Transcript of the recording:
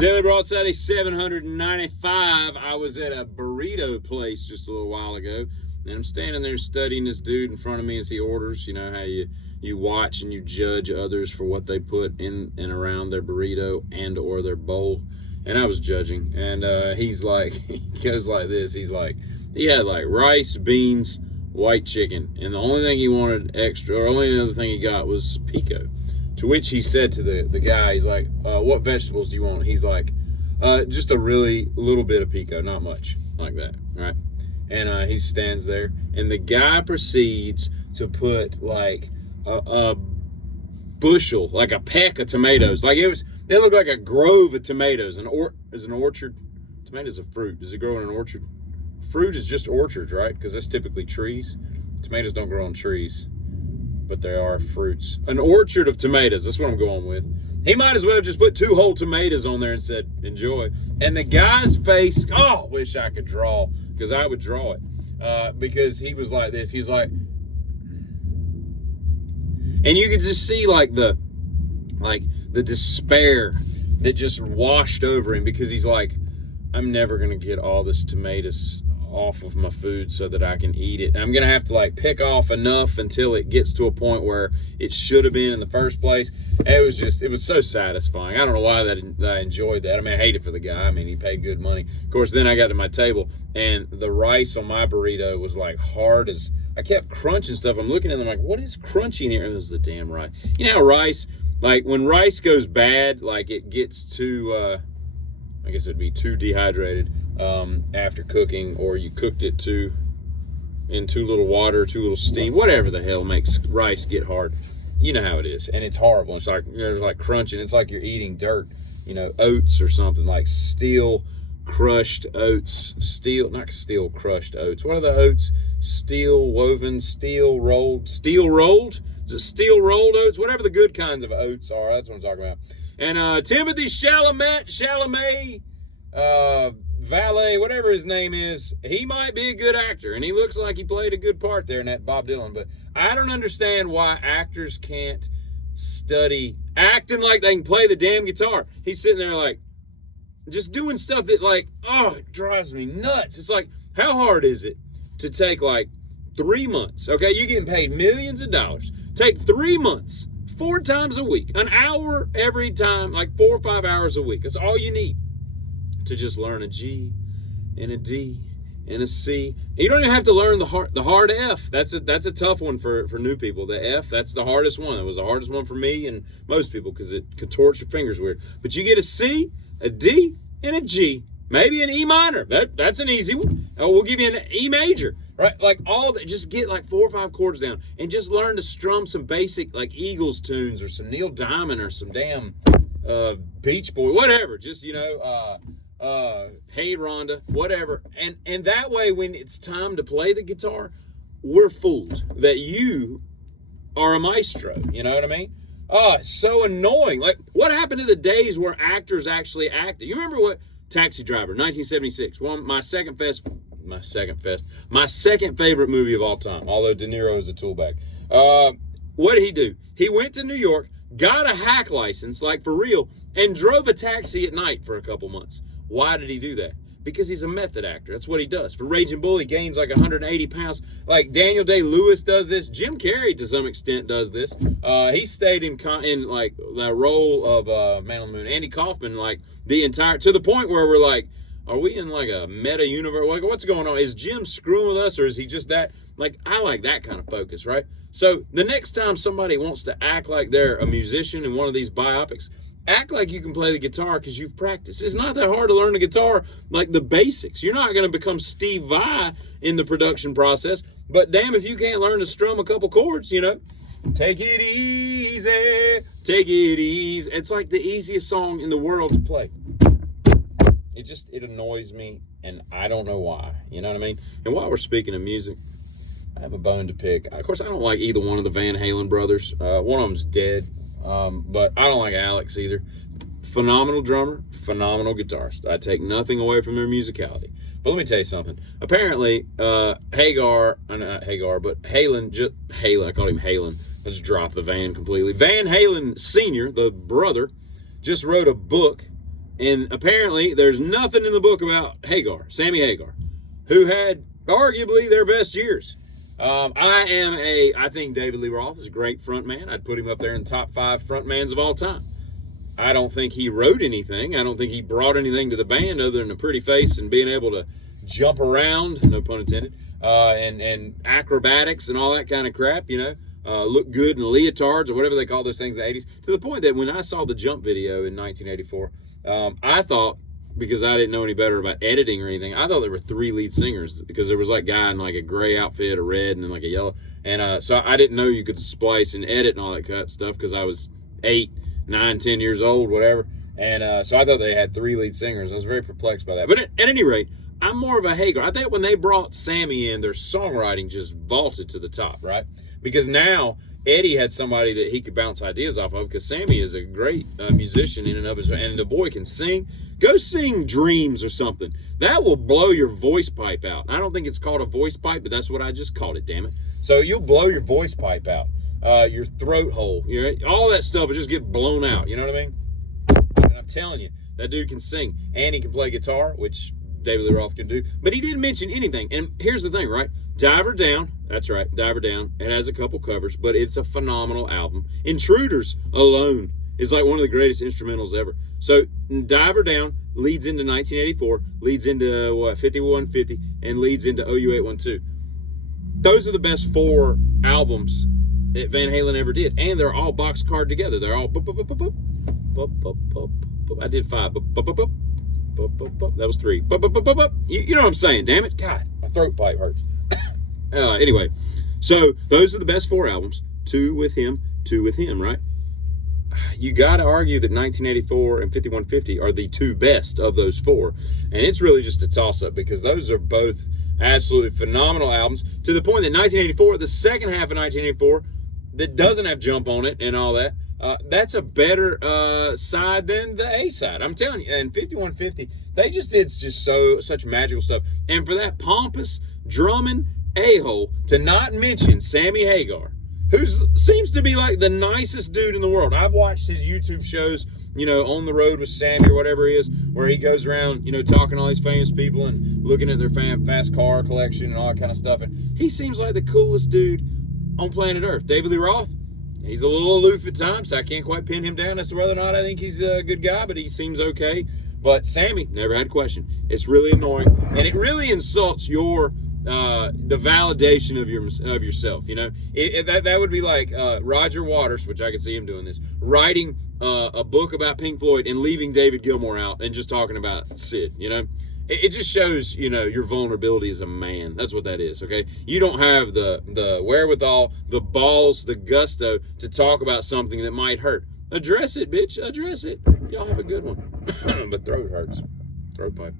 Daily Broadside 795. I was at a burrito place just a little while ago, and I'm standing there studying this dude in front of me as he orders. You know how you watch and you judge others for what they put in and around their burrito and or their bowl. And I was judging, and he's like, he goes like this. He's like, he had like rice, beans, white chicken, and the only thing he wanted extra, or only other thing he got was pico. To which he said to the guy, he's like, what vegetables do you want? He's like, just a really little bit of pico, not much, like that, right? And he stands there, and the guy proceeds to put like a bushel, like a peck of tomatoes. Like they look like a grove of tomatoes. Is an orchard? Tomatoes a fruit. Does it grow in an orchard? Fruit is just orchards, right? Because that's typically trees. Tomatoes don't grow on trees, but they are fruits. An orchard of tomatoes, that's what I'm going with. He might as well just put 2 whole tomatoes on there and said, enjoy. And the guy's face, oh, wish I could draw, because I would draw it. Because he was like this, he's like, and you could just see like the despair that just washed over him, because he's like, I'm never gonna get all this tomatoes off of my food so that I can eat it. I'm gonna have to like pick off enough until it gets to a point where it should have been in the first place. It was so satisfying. I don't know why that I enjoyed that. I mean, I hate it for the guy. I mean, he paid good money. Of course, then I got to my table, and the rice on my burrito was like hard as, I kept crunching stuff. I'm looking at them like, what is crunchy in here? And it was the damn rice. You know how rice, like when rice goes bad, like it gets too, I guess it would be too dehydrated after cooking, or you cooked it in too little water, too little steam, whatever the hell makes rice get hard. You know how it is, and it's horrible. It's like, it's like crunching. It's like you're eating dirt, you know, oats or something, like steel crushed oats, not steel crushed oats. What are the oats? Steel woven, steel rolled. Is it steel rolled oats? Whatever the good kinds of oats are, that's what I'm talking about. And Timothy Chalamet, Valet, whatever his name is, he might be a good actor, and he looks like he played a good part there in that Bob Dylan. But I don't understand why actors can't study acting like they can play the damn guitar. He's sitting there like just doing stuff that like, oh, it drives me nuts. It's like, how hard is it to take like 3 months? Okay, you're getting paid millions of dollars. Take 3 months, 4 times a week, an hour every time, like 4 or 5 hours a week. That's all you need to just learn a G and a D and a C. You don't even have to learn the hard F. That's a tough one for new people. The F, that's the hardest one. It was the hardest one for me and most people, because it contorts your fingers weird. But you get a C, a D, and a G. Maybe an E minor. That's an easy one. We'll give you an E major, right? Like all that. Just get like 4 or 5 chords down and just learn to strum some basic like Eagles tunes or some Neil Diamond or some damn Beach Boy, whatever. Just, you know, Hey Rhonda, whatever. And that way, when it's time to play the guitar, we're fooled that you are a maestro. You know what I mean? Oh, it's so annoying. Like, what happened to the days where actors actually acted? You remember what? Taxi Driver, 1976. My second favorite movie of all time, although De Niro is a tool bag. What did he do? He went to New York, got a hack license, like for real, and drove a taxi at night for a couple months. Why did he do that? Because he's a method actor. That's what he does. For Raging Bull, he gains like 180 pounds. Like Daniel Day-Lewis does this. Jim Carrey, to some extent, does this. He stayed in like the role of Man on the Moon. Andy Kaufman, like the entire, to the point where we're like, are we in like a meta universe? Like, what's going on? Is Jim screwing with us, or is he just that? Like, I like that kind of focus, right? So the next time somebody wants to act like they're a musician in one of these biopics, act like you can play the guitar because you've practiced. It's not that hard to learn the guitar, like the basics. You're not going to become Steve Vai in the production process, but damn if you can't learn to strum a couple chords, you know. Take it easy, take it easy. It's like the easiest song in the world to play. It annoys me, and I don't know why. You know what I mean? And while we're speaking of music, I have a bone to pick. Of course, I don't like either one of the Van Halen brothers. One of them's dead. But I don't like Alex either. Phenomenal drummer, phenomenal guitarist. I take nothing away from their musicality. But let me tell you something. Apparently, not Hagar, but Halen, I called him Halen. Let's drop the Van completely. Van Halen Sr., the brother, just wrote a book And apparently, there's nothing in the book about Hagar, Sammy Hagar, who had arguably their best years. I think David Lee Roth is a great frontman. I'd put him up there in the top 5 frontmans of all time. I don't think he wrote anything. I don't think he brought anything to the band other than a pretty face and being able to jump around, no pun intended, and acrobatics and all that kind of crap, look good in leotards or whatever they call those things in the 80s, to the point that when I saw the Jump video in 1984, I thought, because I didn't know any better about editing or anything, I thought there were 3 lead singers, because there was like a guy in like a gray outfit, a red, and then like a yellow. And so I didn't know you could splice and edit and all that kind of stuff, because I was 8, 9, 10 years old, whatever. And so I thought they had 3 lead singers. I was very perplexed by that. But at any rate, I'm more of a Hagar. I think when they brought Sammy in, their songwriting just vaulted to the top, right? Because now Eddie had somebody that he could bounce ideas off of, because Sammy is a great musician in and of himself, and the boy can sing. Go sing Dreams or something. That will blow your voice pipe out. I don't think it's called a voice pipe, but that's what I just called it, damn it. So you'll blow your voice pipe out, your throat hole, all that stuff will just get blown out, you know what I mean? And I'm telling you, that dude can sing, and he can play guitar, which David Lee Roth can do. But he didn't mention anything. And here's the thing, right? Diver Down, that's right, Diver Down. It has a couple covers, but it's a phenomenal album. Intruders alone is like one of the greatest instrumentals ever. So Diver Down leads into 1984, leads into 5150, and leads into OU 812. Those are the best 4 albums that Van Halen ever did, and they're all boxcarred together. They're all I did 5. That was 3. You know what I'm saying, damn it. God, my throat pipe hurts. Anyway, so those are the best 4 albums. 2 with him, right? You got to argue that 1984 and 5150 are the 2 best of those 4. And it's really just a toss-up, because those are both absolutely phenomenal albums, to the point that 1984, the second half of 1984, that doesn't have Jump on it and all that, that's a better side than the A side. I'm telling you. And 5150, they just did such magical stuff. And for that pompous, drumming a-hole to not mention Sammy Hagar, who seems to be like the nicest dude in the world. I've watched his YouTube shows, On the Road with Sammy or whatever it is, where he goes around, talking to all these famous people and looking at their fast car collection and all that kind of stuff. And he seems like the coolest dude on planet Earth. David Lee Roth, he's a little aloof at times. I can't quite pin him down as to whether or not I think he's a good guy, but he seems okay. But Sammy, never had a question. It's really annoying, and it really insults the validation of yourself. That would be like Roger Waters, which I could see him doing this, writing a book about Pink Floyd and leaving David Gilmour out and just talking about Sid. It just shows your vulnerability as a man. That's what that is. Okay, you don't have the wherewithal, the balls, the gusto to talk about something that might hurt. Address it, bitch. Address it. Y'all have a good one. But throat hurts. Throat pipe.